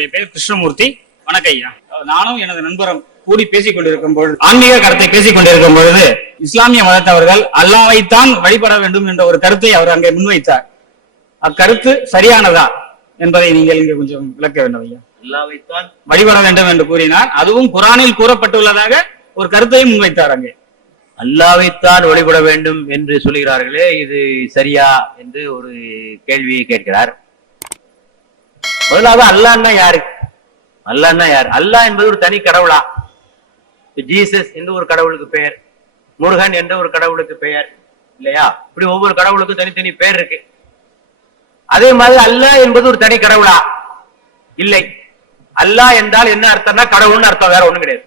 என்னுடைய பெயர் கிருஷ்ணமூர்த்தி. வணக்கம் ஐயா. நானும் எனது நண்பரும் கூடி பேசிக் கொண்டிருக்கும் பொழுது ஆன்மீக கருத்தை பேசிக் கொண்டிருக்கும் பொழுது இஸ்லாமிய மதத்தவர்கள் அல்லாவைத்தான் வழிபட வேண்டும் என்ற ஒரு கருத்தை அவர் அங்கே முன்வைத்தார். அக்கருத்து சரியானதா என்பதை நீங்கள் இங்கே கொஞ்சம் விளக்க வேண்டும் ஐயா. அல்லாவைத்தான் வழிபட வேண்டும் என்று கூறினார். அதுவும் குரானில் கூறப்பட்டுள்ளதாக ஒரு கருத்தையும் முன்வைத்தார் அங்கே. அல்லாவைத்தான் வழிபட வேண்டும் என்று சொல்லுகிறார்களே இது சரியா என்று ஒரு கேள்வியை கேட்கிறார். முதலாவது அல்லான்னா யாரு? அல்லான்னா யாரு? அல்லா என்பது ஒரு தனி கடவுளா? ஜீசஸ் என்று ஒரு கடவுளுக்கு பெயர்? முருகன் என்ற ஒரு கடவுளுக்கு பெயர்? இல்லையா? இப்படி ஒவ்வொரு கடவுளுக்கும் தனித்தனி பெயர் இருக்கு. அதே மாதிரி அல்லாஹ் என்பது ஒரு தனி கடவுளா? இல்லை. அல்லாஹ் என்றால் என்ன அர்த்தம்னா கடவுள்னு அர்த்தம் வேற ஒண்ணும் கிடையாது.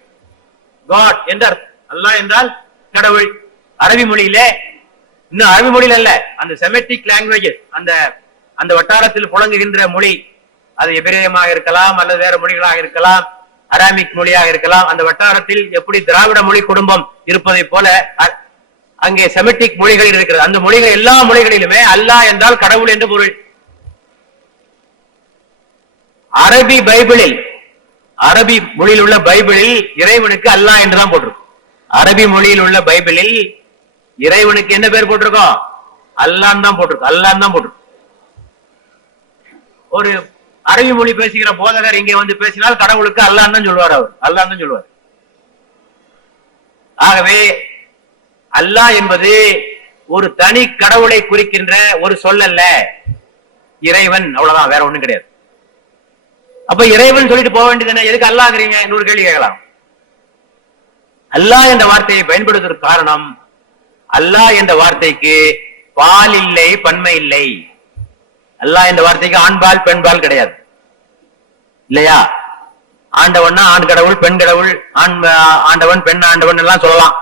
காட் என்ற அர்த்தம். அல்லாஹ் என்றால் கடவுள். அரபி மொழியிலே இன்னும் அரபி மொழியில அல்ல அந்த செமெட்டிக் லாங்குவேஜஸ் அந்த அந்த வட்டாரத்தில் புழங்குகின்ற மொழி அது எபிரேயமாக இருக்கலாம் அல்லது வேற மொழிகளாக இருக்கலாம் அராமிக் மொழியாக இருக்கலாம். அந்த வட்டாரத்தில் எப்படி திராவிட மொழி குடும்பம் இருப்பதை போல அங்கே செமிட்டிக் மொழிகள் இருக்கிறது. அந்த மொழிகள் எல்லா மொழிகளிலுமே அல்லாஹ் என்றால் கடவுள் என்று பொருள். அரபி பைபிளில் அரபி மொழியில் உள்ள பைபிளில் இறைவனுக்கு அல்லாஹ் என்றுதான் போட்டிருக்கும். அரபி மொழியில் உள்ள பைபிளில் இறைவனுக்கு என்ன பேர் போட்டிருக்கோம்? அல்லாஹ் தான் போட்டிருக்கோம். அல்லாஹ் தான் போட்டிருக்கோம். ஒரு அரபி மொழி பேசுகிற போதகர் இங்கே வந்து பேசினால் கடவுளுக்கு அல்லாஹ் சொல்லுவார் அவர். அல்லாஹ் சொல்லுவார் ஆகவே அல்லாஹ் என்பது ஒரு தனி கடவுளை குறிக்கின்ற ஒரு சொல்லல்ல. இறைவன் அவ்வளவுதான் வேற ஒண்ணும் கிடையாது. அப்ப இறைவன் சொல்லிட்டு போக வேண்டியது என்ன? எதுக்கு அல்லாங்கிறீங்க இன்னொரு கேள்வி கேட்கலாம். அல்லாஹ் என்ற வார்த்தையை பயன்படுத்துவதற்கு காரணம் அல்லாஹ் என்ற வார்த்தைக்கு பால் இல்லை பன்மை இல்லை. அல்லாஹ் என்ற வார்த்தைக்கு ஆண்பால் பெண்பால் கிடையாது. இல்லையா? ஆண்டவன்னா ஆண் கடவுள் பெண் கடவுள் ஆண் ஆண்டவன் பெண் ஆண்டவன் எல்லாம் சொல்லலாம்.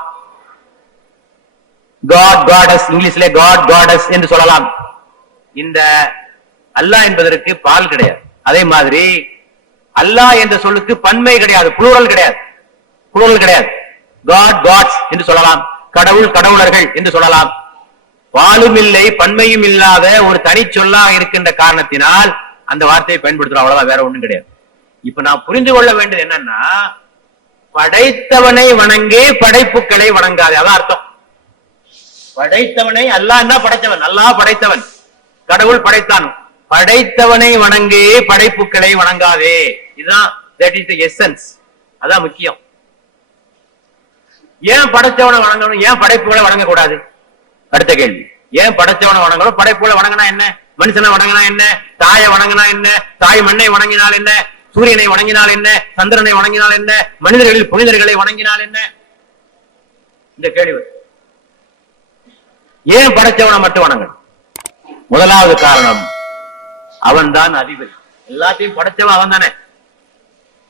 காட் காடஸ் இங்கிலீஷ்ல காட் காடஸ் என்று சொல்லலாம். இந்த அல்லாஹ் என்பதற்கு பால் கிடையாது. அதே மாதிரி அல்லாஹ் என்ற சொல்லுக்கு பன்மை கிடையாது புளூரல் கிடையாது. புளூரல் கிடையாது. காட் காட்ஸ் என்று சொல்லலாம். கடவுள் கடவுளர்கள் என்று சொல்லலாம். பாலும் இல்லை பன்மையும் இல்லாத ஒரு தனி சொல்லா இருக்கின்ற காரணத்தினால் அந்த வார்த்தையை பயன்படுத்துறோம் அவ்வளவுதான் வேற ஒண்ணும் கிடையாது. இப்ப நான் புரிந்து கொள்ள வேண்டியது என்னன்னா படைத்தவனை வணங்கே படைப்புகளை வணங்காது அதான் அர்த்தம். படைத்தவனை அல்லாஹ் என்ன படைத்தவன்? அல்லாஹ் படைத்தவன். கடவுள் படைத்தான். படைத்தவனை வணங்கே படைப்புகளை வணங்காதே. இதுதான் தட் இஸ் த எசன்ஸ் அதான் முக்கியம். ஏன் படைத்தவனை வணங்கணும்? ஏன் படைப்புகளை வணங்கக்கூடாது? அடுத்த கேள்வி. ஏன் படைச்சவனை வணங்கணும்? படைப்புல வணங்கினா என்ன? மனுஷனை வணங்கினா என்ன? தாயை வணங்கினா என்ன? தாய் மண்ணை வணங்கினால் என்ன? சூரியனை வணங்கினால் என்ன? சந்திரனை வணங்கினால் என்ன? மனிதர்களில் புனிதர்களை வணங்கினால் என்ன? இந்த கேள்வி ஏன் படைச்சவனை மட்டும் வணங்கணும்? முதலாவது காரணம் அவன் தான் அதிபதி. எல்லாத்தையும் படைத்தவன் அவன் தானே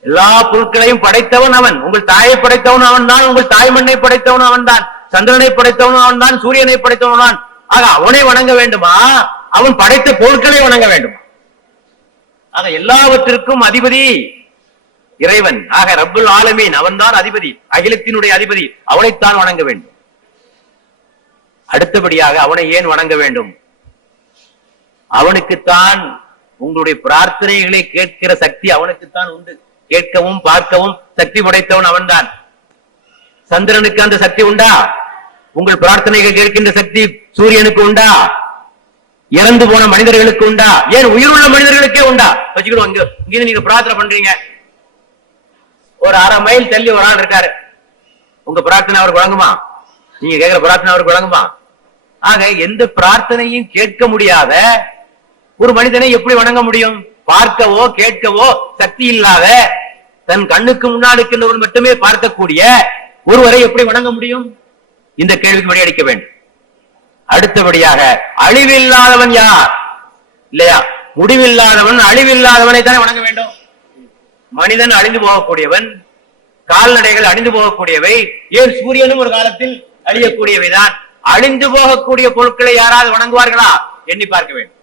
எல்லா பொருட்களையும் படைத்தவன் அவன். உங்கள் தாயை படைத்தவன் அவன் தான் உங்கள் தாய் மண்ணை படைத்தவன் அவன் தான் சந்திரனை படைத்தவன் அவன் தான் சூரியனை படைத்தவன் தான் ஆக அவனை வணங்க வேண்டுமா? அவன் படைத்த பொருட்களை வணங்க வேண்டுமா? ஆக எல்லாவற்றிற்கும் அதிபதி இறைவன். ஆக ரப்புல் ஆலமீன் அவன் தான் அதிபதி. அகிலத்தினுடைய அதிபதி. அவனைத்தான் வணங்க வேண்டும். அடுத்தபடியாக அவனை ஏன் வணங்க வேண்டும்? அவனுக்குத்தான் உங்களுடைய பிரார்த்தனைகளை கேட்கிற சக்தி அவனுக்குத்தான் உண்டு. கேட்கவும் பார்க்கவும் சக்தி படைத்தவன் அவன்தான். சந்திரனுக்கு அந்த சக்தி உண்டா? உங்கள் பிரார்த்தனைகள் கேட்கின்ற சக்தி சூரியனுக்கு உண்டா? இறந்து போன மனிதர்களுக்கு உண்டா? ஏன் உயிர் உள்ள மனிதர்களுக்கே உண்டா? வச்சுக்கணும் இங்க இங்க நீங்க பிரார்த்தனை பண்றீங்க. ஒரு அரை மைல் தள்ளி ஒரு ஆள் இருக்காரு. உங்க பிரார்த்தனை அவருக்கு வழங்குமா? நீங்க கேட்கிற பிரார்த்தனை அவருக்கு வழங்குமா? ஆக எந்த பிரார்த்தனையும் கேட்க முடியாத ஒரு மனிதனை எப்படி வணங்க முடியும்? பார்க்கவோ கேட்கவோ சக்தி இல்லாத தன் கண்ணுக்கு முன்னால் இருக்கின்றவர் மட்டுமே பார்க்கக்கூடிய ஒருவரை எப்படி வணங்க முடியும்? இந்த கேள்விக்கு விடையளிக்க வேண்டும். அடுத்தபடியாக அழிவில்லாதவன் யார்? இல்லையா? முடிவில்லாதவன் அழிவில்லாதவனை தானே வணங்க வேண்டும். மனிதன் அழிந்து போகக்கூடியவன் கால்நடைகள் அழிந்து போகக்கூடியவை ஏன் சூரியனும் ஒரு காலத்தில் அழியக்கூடியவைதான் அழிந்து போகக்கூடிய பொருட்களை யாராவது வணங்குவார்களா? எண்ணி பார்க்க வேண்டும்.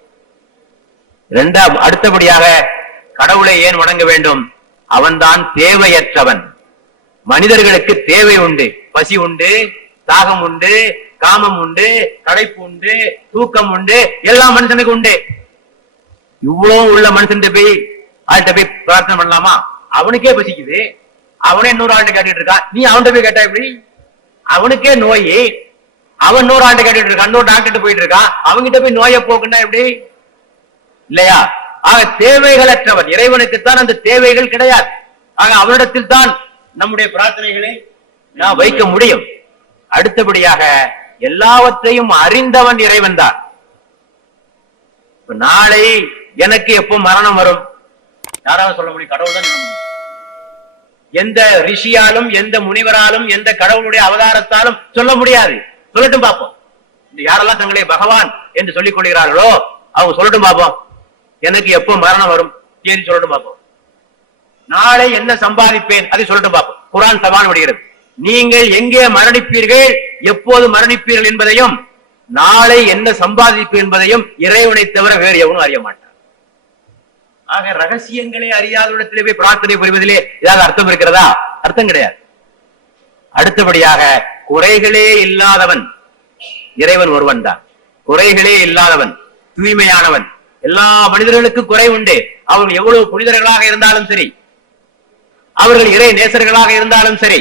இரண்டாம் அடுத்தபடியாக கடவுளை ஏன் வணங்க வேண்டும்? அவன்தான் தேவையற்றவன். மனிதர்களுக்கு தேவை உண்டு பசி உண்டு தாகம் உண்டு காமம் உண்டு கடைப்பு உண்டு தூக்கம் உண்டு எல்லாம் மனுஷனுக்கு உண்டு. இவ்வளவு உள்ள மனுஷன் போய் ஆள்கிட்ட போய் பிரார்த்தனை பண்ணலாமா? அவனுக்கே பசிக்குது. அவனே இன்னொரு ஆள்கிட்ட கேட்டுட்டு இருக்கான். நீ அவன்கிட்ட போய் கேட்டா எப்படி? அவனுக்கே நோய். அவன் இன்னொரு ஆள்கிட்ட கேட்டுட்டு இருக்கான். இன்னொரு டாக்டர் போயிட்டு இருக்கான். அவங்கிட்ட போய் நோயை போக்குன்னா எப்படி? இல்லையா? ஆக தேவைகளற்றவன். இறைவனுக்குத்தான் அந்த தேவைகள் கிடையாது. ஆக அவனிடத்தில் தான் நம்முடைய பிரார்த்தனைகளை நான் வைக்க முடியும். அடுத்தபடியாக எல்லாவற்றையும் அறிந்தவன் இறைவன் தான். நாளை எனக்கு எப்போ மரணம் வரும்? யாராவது சொல்ல முடியும்? கடவுள் தான் எந்த ரிஷியாலும் எந்த முனிவராலும் எந்த கடவுளுடைய அவதாரத்தாலும் சொல்ல முடியாது. சொல்லட்டும் பார்ப்போம். யாரெல்லாம் தங்களை பகவான் என்று சொல்லிக் கொள்கிறார்களோ அவங்க சொல்லட்டும் பார்ப்போம். எனக்கு எப்போ மரணம் வரும்? சரி சொல்லட்டும் பார்ப்போம். நாளை என்ன சம்பாதிப்பேன்? அதை சொல்லட்டும் பார்ப்போம். குரான் சவான் விடுகிறது. நீங்கள் எங்கே மரணிப்பீர்கள்? எப்போது மரணிப்பீர்கள் என்பதையும் நாளை என்ன சம்பாதிப்பு என்பதையும் இறைவனை தவிர வேறு எவனும் அறிய மாட்டான். ஆக ரகசியங்களை அறியாத இடத்திலே போய் பிரார்த்தனை புரிவதிலே ஏதாவது அர்த்தம் இருக்கிறதா? அர்த்தம் கிடையாது. அடுத்தபடியாக குறைகளே இல்லாதவன் இறைவன் ஒருவன் தான். குறைகளே இல்லாதவன் தூய்மையானவன். எல்லா மனிதர்களுக்கும் குறை உண்டு. அவர்கள் எவ்வளவு புனிதர்களாக இருந்தாலும் சரி அவர்கள் இறை நேசர்களாக இருந்தாலும் சரி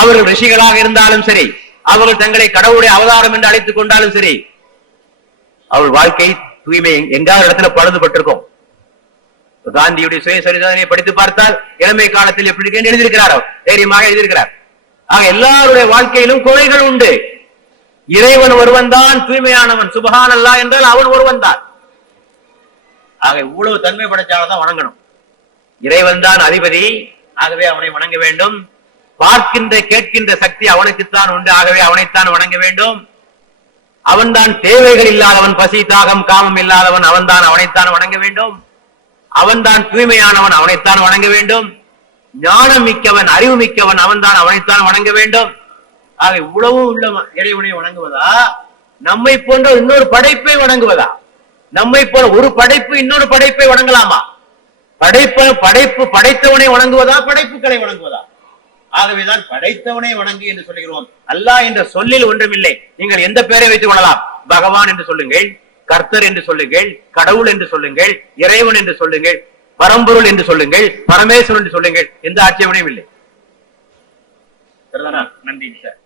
அவர்கள் ரிஷிகளாக இருந்தாலும் சரி அவர்கள் தங்களை கடவுளுடைய அவதாரம் என்று அழைத்துக் கொண்டாலும் சரி அவள் வாழ்க்கை தூய்மை எங்காவது இடத்துல பழுதுபட்டிருக்கும். காந்தியுடைய சுயசரிதனை படித்து பார்த்தால் இளமை காலத்தில் எப்படி எழுதியிருக்கிறார் அவர். தைரியமாக எழுதியிருக்கிறார். ஆக எல்லாருடைய வாழ்க்கையிலும் கோழைகள் உண்டு. இறைவன் ஒருவன் தான் தூய்மையானவன். சுபஹான் அல்லாஹ் என்றால் அவன் ஒருவன் தான். ஆக இவ்வளவு தன்மை படைச்சால்தான் வணங்கணும். இறைவன் தான் அதிபதி. ஆகவே அவனை வணங்க வேண்டும். பார்க்கின்ற கேட்கின்ற சக்தி அவனுக்குத்தான் உண்டு. ஆகவே அவனைத்தான் வணங்க வேண்டும். அவன்தான் தேவைகள் இல்லாதவன் பசி தாகம் காமம் இல்லாதவன் அவன்தான் அவனைத்தான் வணங்க வேண்டும். அவன்தான் தூய்மையானவன் அவனைத்தான் வணங்க வேண்டும். ஞானம் மிக்கவன் அறிவு மிக்கவன் அவன்தான் அவனைத்தான் வணங்க வேண்டும். ஆக இவ்வளவும் உள்ள இறைவனை வணங்குவதா? நம்மை போன்ற இன்னொரு படைப்பை வணங்குவதா? நம்மை போல ஒரு படைப்பு இன்னொரு படைப்பை வணங்கலாமா? படைப்ப படைப்பு படைத்தவனை வணங்குவதா? படைப்புகளை வணங்குவதா? ஆகவேதான் படைத்தவனை வணங்கு என்று சொல்லுகிறோம். அல்லாஹ் என்ற சொல்லில் ஒன்றுமில்லை. நீங்கள் எந்த பெயரை வைத்துக் கொள்ளலாம்? பகவான் என்று சொல்லுங்கள் கர்த்தர் என்று சொல்லுங்கள் கடவுள் என்று சொல்லுங்கள் இறைவன் என்று சொல்லுங்கள் பரம்பொருள் என்று சொல்லுங்கள் பரமேஸ்வரன் என்று சொல்லுங்கள். எந்த ஆட்சேபனையும் இல்லை. நன்றி சார்